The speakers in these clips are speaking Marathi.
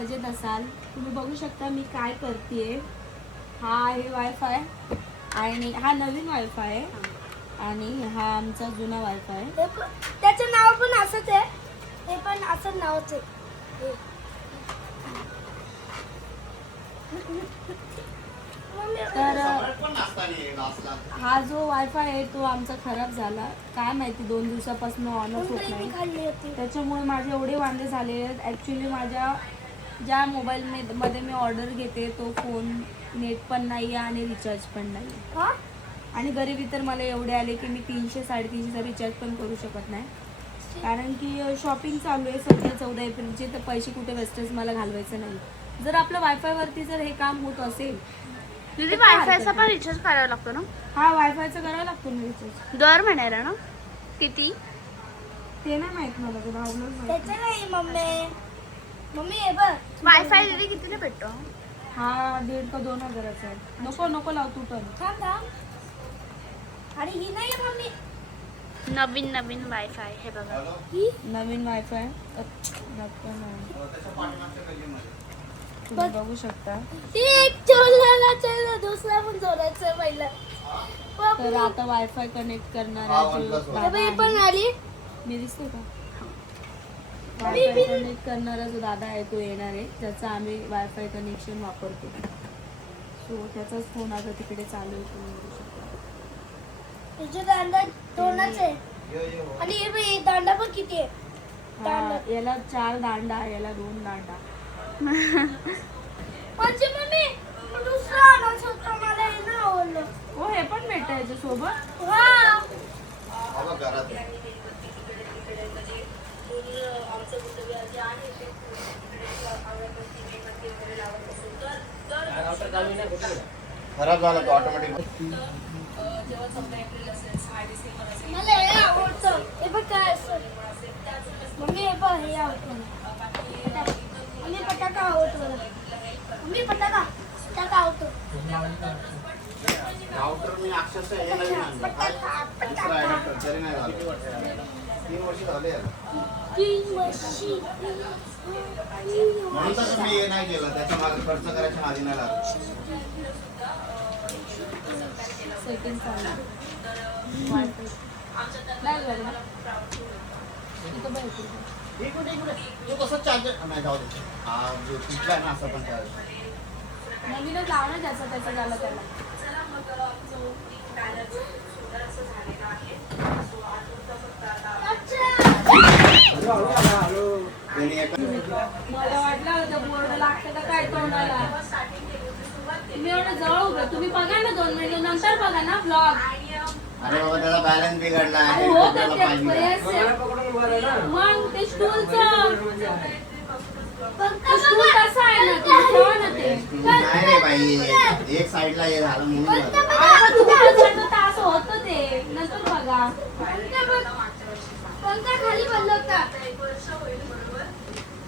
मजेत असाल. तुम्ही बघू शकता मी काय करते. हा आहे वायफाय आणि हा नवीन वायफाय आहे आणि हा आमचा जुना वायफाय आहे. त्याचं नाव पण असंच आहे. हे पण असं नावच आहे. तर हा जो वायफाय आहे तो आमचा खराब झाला. काय माहिती 2 दिवसापासून ऑनच होत नाही. त्याच्यामुळे माझे एवढे वांदे झाले आहेत. ॲक्च्युली माझ्या ज्या मोबाईलमध्ये मी ऑर्डर घेते तो फोन नेट पण नाही आहे आणि रिचार्ज पण नाही आहे. आणि गरिबी तर मला एवढे आले की मी 300-350चा रिचार्ज पण करू शकत नाही. कारण की शॉपिंग चालू आहे सध्या 14 एप्रिलची. तर पैसे कुठे वेस्टेज मला घालवायचं नाही. जर आपलं वायफायवरती जर हे काम होत असेल दीदी वायफायचा पण रिचार्ज करावा लागतो ना? हा वायफायचा करावा लागतो ना रिचार्ज. दर महिन्याला ना? किती? ते नाही माहित मला. ते भावनाच माहित. त्याचं नाही मम्मी हे बघ वायफाय दीदी कितीला भेटतो? हा 1,500 का 2,000चा आहे. नको नको लाव तू पण. थांब आणि ही नाही आहे मम्मी. नवीन वायफाय हे बघा. नवीन वायफाय नको ना. तुम्ही बघू शकता. ती एक जोडलेला चल दुसरा पण जोडायचा पहिला. तर आता वायफाय कनेक्ट करणारा जो दादा हे पण आहे, आली. मी दिसते का? वायफाय कनेक्ट करणारा जो दादा आहे तो येणार आहे. ज्याचं आम्ही वायफाय कनेक्शन वापरतो. सो त्याचाच फोन आता तिकडे चालू आहे. तुम्ही बघू शकता. तुझे दांडा दोनच आहे. आणि हे बघ, हे दांडा पण किती आहे. हा, याला 4 दांडा, याला 2 दांडा. म्हणजे मम्मी दुसरा आणायचं होतं. मला हे नाही आवडलं. हो हे पण भेटतं याच्या सोबत. हा खराब झाला तो ऑटोमॅटिक. मला हे आवडतं. हे बघ काय असतं. मम्मी हे बघ हे आवडतं. मम्मी पटाका आवडतो मला. मम्मी पटाका आवडतो. राउटर मी अक्षरशः हे नवीन आणलं. दुसरा ॲडॅप्टर तरी नाही झालं. 3 वर्ष झाले याला. म्हणून तसं मी हे नाही केलं. त्याच्या मागे खर्च करायच्या मागे नाही लागलं. सेटिंग चालू वायफाय नाही लागला. इथं बघ इकडे. इकडे तो कसं चार्जर नाही जाऊ दे. हा जो तुझा आहे ना असं पण चार्जर. नवीनच लावणार त्याचा झाला त्याला. मला वाटलं होतं बोर्ड लागतं का काय तोंडाला. मी एवढं जवळ उभं. तुम्ही बघा ना 2 मिनिट नंतर बघा ना ब्लॉग. अरे बाबा त्याचा बॅलन्स बिघडला आहे. हो तर मग ते स्टूलचं स्टूल कसं आहे ना तुम्ही ठेवा ना ते. नाही रे बाई एक साईडला हे झालं म्हणून झालं. असं होतं ते नंतर बघा. पंखा खाली बंद होता.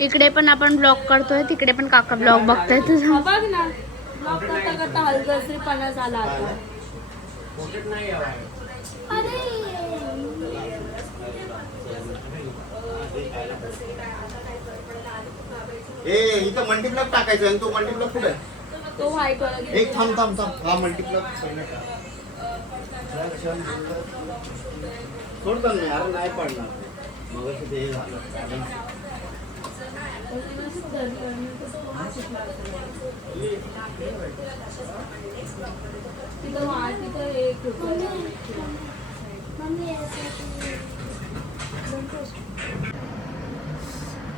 इकडे पण आपण ब्लॉग करतोय, तिकडे पण काका ब्लॉग बघताय तुझा. हा बघ ना ब्लॉग करता करता हलगर्जीपणा झाला आता. अरे ए इथं मल्टीप्लग टाकायचं आणि तो मल्टीप्लग कुठे आहे? तो व्हाईट वाला एक थांब हा मल्टीप्लग सोडतो नाही अरे नाही पडणार मग ते हे झालं. तिथं एक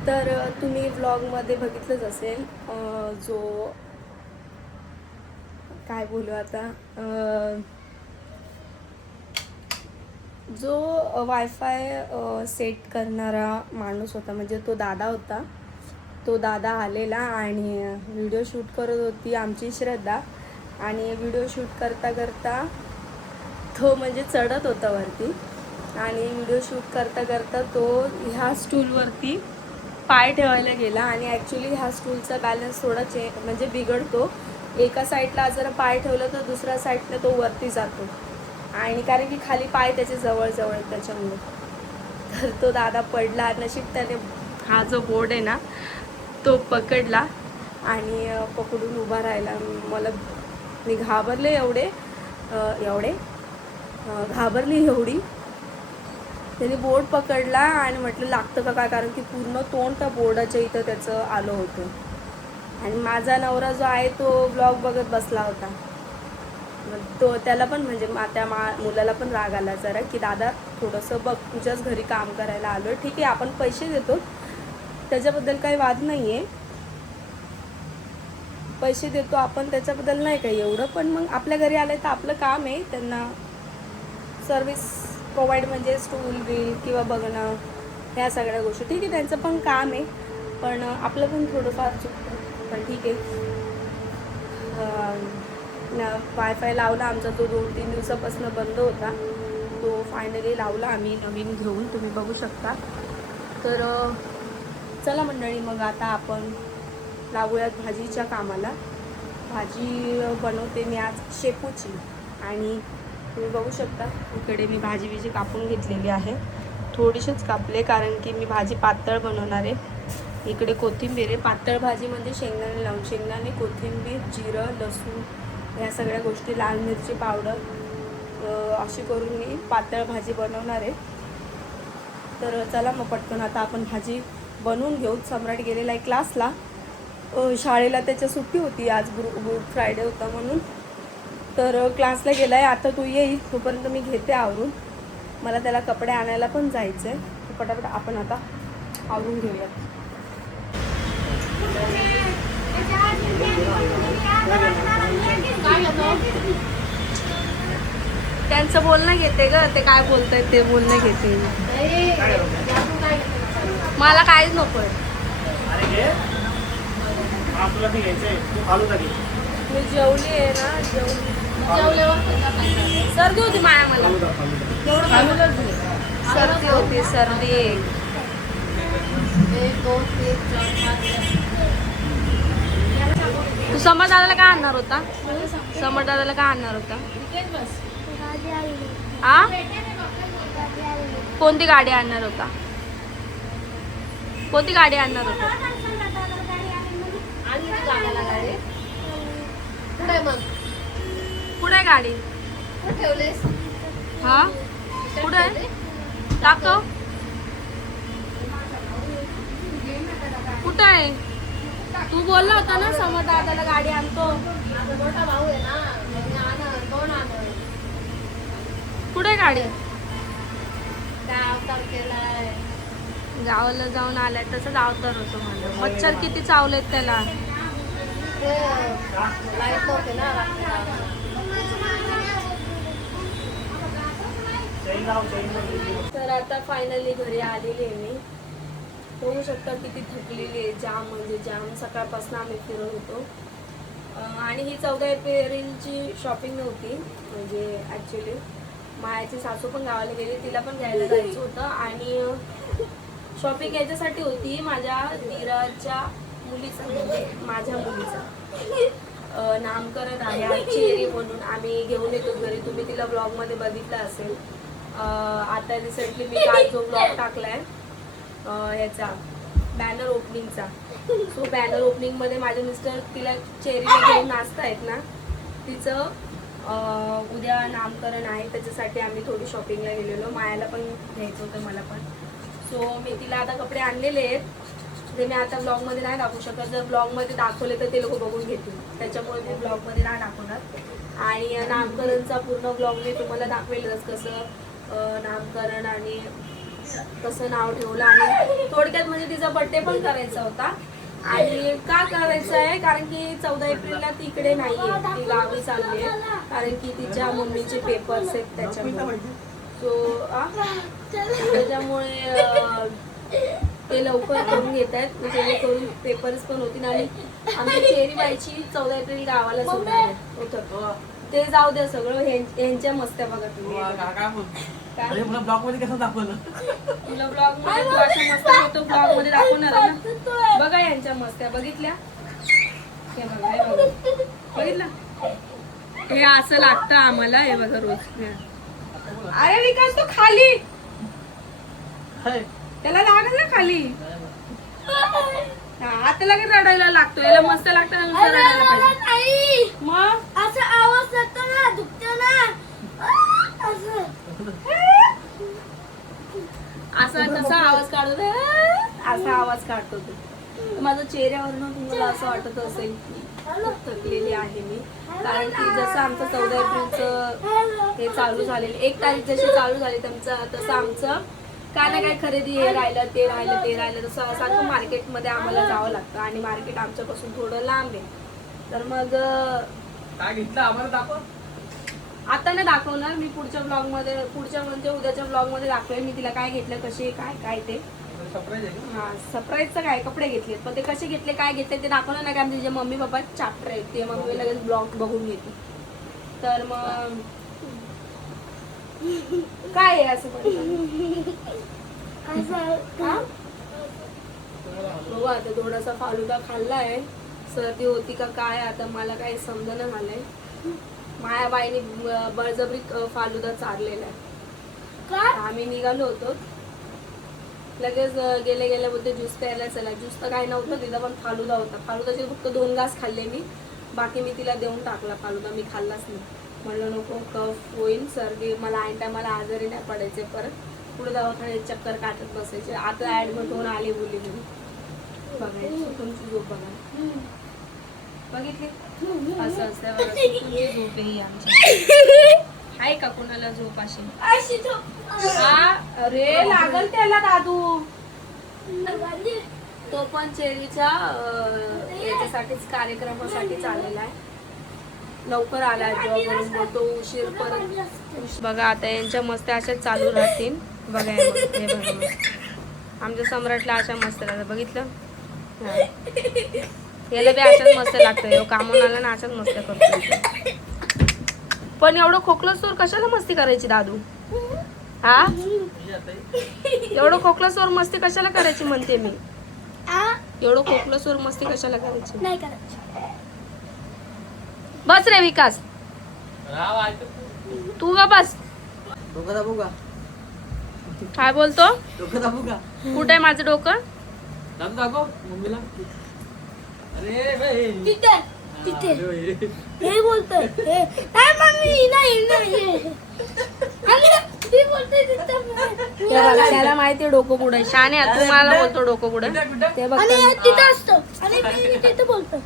तर तुम्ही व्लॉगमध्ये बघितलंच असेल जो काय बोलू आता जो वायफाय सेट करणारा माणूस होता म्हणजे तो दादा होता. तो दादा आलेला आणि व्हिडिओ शूट करत होती आमची श्रद्धा. आणि व्हिडिओ शूट करता करता तो म्हणजे चढत होता वरती आणि व्हिडिओ शूट करता करता तो ह्या स्टूलवरती पाय ठेवायला गेला. आणि ॲक्च्युली ह्या स्टूलचा बॅलन्स थोडा म्हणजे बिघडतो. एका साईडला जर पाय ठेवलं तर दुसऱ्या साईडला तो वरती जातो. आणि कारण की खाली पाय त्याचे जवळ त्याच्यामुळे तर तो दादा पडला. नशीब त्याने हा जो बोर्ड आहे ना तो पकडला आणि पकडून उभा राहिला. मी घाबरले घाबरली एवढी. त्याने बोर्ड पकडला आणि म्हटलं लागतं का काय, कारण की पूर्ण तोंड त्या बोर्डाच्या इथं त्याचं आलं होतं. आणि माझा नवरा जो आहे तो ब्लॉग बघत बसला होता. तो त्याला पण म्हणजे त्या मुलाला पण राग आला जरा, की दादा थोडंसं बघ, तुझ्याच घरी काम करायला आलो आहे, ठीक आहे आपण पैसे देतो, त्याच्याबद्दल काही वाद नाही आहे, पैसे देतो आपण, त्याच्याबद्दल नाही काही एवढं, पण मग आपल्या घरी आलं तर आपलं काम आहे त्यांना सर्विस प्रोव्हाइड, म्हणजे स्टूल बिल किंवा बघणं ह्या सगळ्या गोष्टी, ठीक आहे त्यांचं पण काम आहे, पण आपलं पण थोडंफार चुकतं, पण ठीक आहे. वायफाय लावला आमचा, तो 2-3 दिवसापासून बंद होता, तो फायनली लावला आम्ही नवीन घेऊन, तुम्ही बघू शकता. तर चला मंडळी, मग आता आपण लागूयात भाजीच्या कामाला. भाजी बनवते मी आज शेपूची, आणि तुम्ही बघू शकता इकडे मी भाजी कापून घेतलेली आहे, थोडीशीच कापले कारण की मी भाजी पातळ बनवणार आहे. इकडे कोथिंबीर आहे, पातळ भाजी म्हणजे शेंगदाणे लावून, शेंगदाणे, कोथिंबीर, जिरं, लसूण ह्या सगळ्या गोष्टी, लाल मिरची पावडर अशी करून मी पातळ भाजी बनवणार आहे. तर चला मग पटकन आता आपण भाजी बनवून घेऊ. सम्राट गेलेला आहे क्लासला, शाळेला त्याच्या सुट्टी होती आज, गुड फ्रायडे होता म्हणून, तर क्लासला गेला आहे. आता तो येईल तोपर्यंत मी घेते आवरून, मला त्याला कपडे आणायला पण जायचं आहे. पटापट आपण आता आवरून घेऊयात. त्यांचं बोलणं घेते ग, ते काय बोलतायत ते बोलणं घेते, मला काहीच नको आहे. मी जेवली आहे ना, सर्दी होती माया, मला सर्दी होती, सर्दी. 1 2 3 4 5. तू समर दादाला काय आणणार होता? समर दादाला काय आणणार होता? आ? कोणती गाडी आणणार होता? कोणती गाडी आणणार होता? कुठे गाडी ठेवलेस? हा कुठे आहे? दाखव कुठे आहे? तू बोलला होता ना समोर दादाला गाडी आणतो, मोठा भाऊ आहे ना, कोण आणणार? कुठे गाडी? अवतार केलाय, गावाला जाऊन आलाय तसंच अवतार होतो मला. मच्छर किती चावलेत त्याला. तर आता फायनली घरी आलेली आहे मी. बघू शकता किती थकलेली आहे, जाम म्हणजे जाम. सकाळपासून आम्ही फिरत होतो, आणि ही 14 एप्रिलची शॉपिंग नव्हती, म्हणजे ॲक्च्युली मायाची सासू पण गावाला गेली, तिला पण घ्यायला जायचं होतं, आणि शॉपिंग याच्यासाठी होती माझ्या दीराच्या मुलीचं, म्हणजे माझ्या मुलीचं नामकरण आहे आज, चेरी म्हणून. आम्ही घेऊन येतो घरी, तुम्ही तिला ब्लॉगमध्ये बघितलं असेल. आता रिसेंटली मी काल जो ब्लॉग टाकलाय ह्याचा बॅनर ओपनिंगचा, सो बॅनर ओपनिंगमध्ये माझे मिस्टर तिला चेरीला घेऊन नाचतायत ना, तिचं उद्या नामकरण आहे, त्याच्यासाठी आम्ही थोडी शॉपिंगला गेलेलो. मायाला पण घ्यायचं होतं, मला पण. सो मी तिला आता कपडे आणलेले आहेत, ते मी आता ब्लॉगमध्ये नाही दाखवू शकत. जर ब्लॉगमध्ये दाखवले तर ते लोक बघून घेतील, त्याच्यामुळे मी ब्लॉगमध्ये नाही दाखवणार. आणि नामकरणचा पूर्ण ब्लॉग मी तुम्हाला दाखवेलच, कसं नामकरण आणि कसं नाव ठेवलं, आणि थोडक्यात म्हणजे तिचा बर्थडे पण करायचा होता. आणि का करायचं आहे, कारण की 14 एप्रिलला ती इकडे नाही आहे, ती गावी चालली आहे, कारण की तिच्या मम्मीचे पेपर्स आहेत त्याच्यामुळे. सो त्याच्यामुळे ते लवकर करून घेत आहेत, जेणेकरून पेपर्स पण होतील. आणि आमच्या चेरीबाईची 14 एप्रिल गावाला होतं, ते जाऊ द्या सगळं, ह्यांच्या मस्त्या बघा तुम्ही. ब्लॉग मध्ये कसं दाखवलं, तुला ब्लॉग मध्ये तू अशा मस्त्या होतो, ब्लॉग मध्ये दाखवणार ना. बघा यांच्या मस्त्या, बघितल्या? हे बघा, हे बघा, बघितलं? हे असं लागतं आम्हाला, हे बघा रोज. अरे विकास तो खाली, त्याला लागल ना खाली. हा, आता लगेच रडायला लागतो. याला मस्त लागतं ना, नुसतं रडायला पाहिजे. नाही मग असं आवाज येतो ना दुखतो ना असं असा तसा आवाज काढतो, असा आवाज काढतो तो. माझ्या चेहऱ्यावरनं तुम्हाला असं वाटत असेल की खूप थकलेली आहे मी, कारण की जसं आमचं 14 एप्रिलचं हे चालू झालेलं, 1 तारीख जशी चालू झाली तसं आमचं काय ना काय खरेदी हे राहिलं ते राहिलं तसं सारखं मार्केटमध्ये आम्हाला जावं लागतं आणि मार्केट आमच्यापासून थोडं लांब आहे. तर मग काय घेतलं आम्हाला दाखव. आता नाही दाखवणार मी, पुढच्या म्हणजे उद्याच्या ब्लॉगमध्ये दाखवेल मी तिला काय घेतलं, कसे काय ते. सरप्राईज आहे का? हा, सरप्राईजचं काय, कपडे घेतलेत पण ते कसे घेतले काय घेतले ते दाखवलं नाही, कारण तिचे मम्मी पप्पा चॅप्टर आहेत ते मग मी लगेच ब्लॉग बघून घेते. तर मग काय आहे असं हा? बघू आता थोडासा फालुदा खाल्लाय, सर्दी होती का काय आता मला काही समजणं झालंय. मायाबाईने बळजबरी फालुदा चारलेला आहे. आम्ही निघालो होतो, लगेच गेले बोलते ज्यूस प्यायला चला. ज्यूस तर काय नव्हतं तिथं, पण फालुदा होता. फालुदाचे फक्त 2 घास खाल्ले मी, बाकी मी तिला देऊन टाकला फालुदा, मी खाल्लाच नाही. म्हणलं नको कफ होईल, सर्दी, मला ऐन टायमाला आजारी नाही पडायचे, परत पुढे दवाखान्यात चक्कर काटत बसायचे. आता ऍडमिट होऊन आले बोलली मी. बघायची तुमची झोप बघा, बघितली असं असतं बघा, तुमची झोप आहे आमच्या. आहे का कोणाला झोप अशी? हा, अरे लागल त्याला दादू. तो पण चेरीच्या याच्यासाठीच कार्यक्रमासाठी चाललेला आहे, लवकर आला जॉबवरून, मग तो उशीर परत. बघा आता यांच्या मस्ती अशाच चालू राहतील. बघा हे बघा मग. आमच्या सम्राटला अशा मस्त लागतात, बघितलं. हा. याला बी अशाच मस्त लागतं, कामून आला ना अशाच मस्त करतो. पण एवढं खोकलं सोर कशाला मस्ती करायची दादू? हा, एवढं खोकलं सोर मस्ती कशाला करायची म्हणते मी. एवढं खोकलं सोर मस्ती कशाला करायची? नाही करायचं. बस रे विकास, राव आहे तू का बस. डोकं दाबू का? काय बोलतो? डोकं दाबू का? कुठे आहे माझं डोकं? दाबू दाखव मम्मीला. अरे बाई. तिथे हे बोलतोय हे नाही मम्मी नाही ती बोलते ते बघा, त्याला माहिती डोकं कुठे. शाने तू मला बोलतो डोकं कुठे, ते बघ. आणि तिथं असतो आणि मी तिथे बोलतो.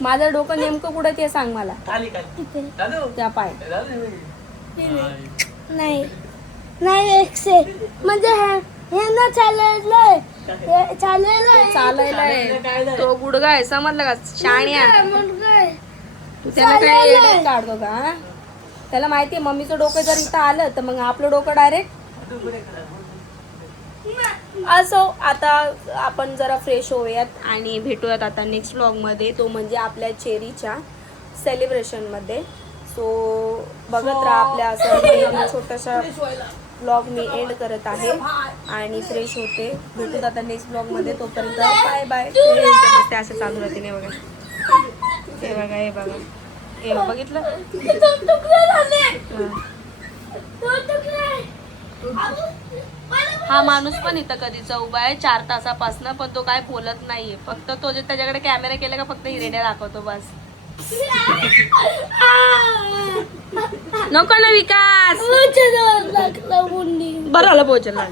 माझं डोकं नेमकं कुठे ते सांग मला. खाली तिथे दादू त्या पाय नाही नाही एकशे म्हणजे हे ना चाललंय चालायला आहे. तो गुडगा आहे, समजलं का शाण्या? मुलगा तू त्याला काय येड्यात काढतो का? हा? त्याला माहितीये मम्मीचं डोकं जर इथं आलं तर मग आपलं डोकं डायरेक्ट. असो, आता आपण जरा फ्रेश होऊयात आणि भेटूयात आता नेक्स्ट व्लॉगमध्ये, तो म्हणजे आपल्या चेरीच्या सेलिब्रेशनमध्ये. सो बघत राहा आपल्या असं छोटासा ब्लॉग मी एंड करत आहे आणि फ्रेश होते. भेटूत आता नेक्स्ट ब्लॉगमध्ये, तोपर्यंत बाय बाय. ते असं चालू राहते. नाही बघा, हे बघा, हे बघा, हे बघितलं. हा माणूस पण इथं कधीचा उभा आहे 4 तासापासून, पण तो काय बोलत नाहीये. फक्त तो जे त्याच्याकडे कॅमेरा केला का फक्त हिरेड्या दाखवतो बस. नको ना विकास, बरं आलं पोहोचला.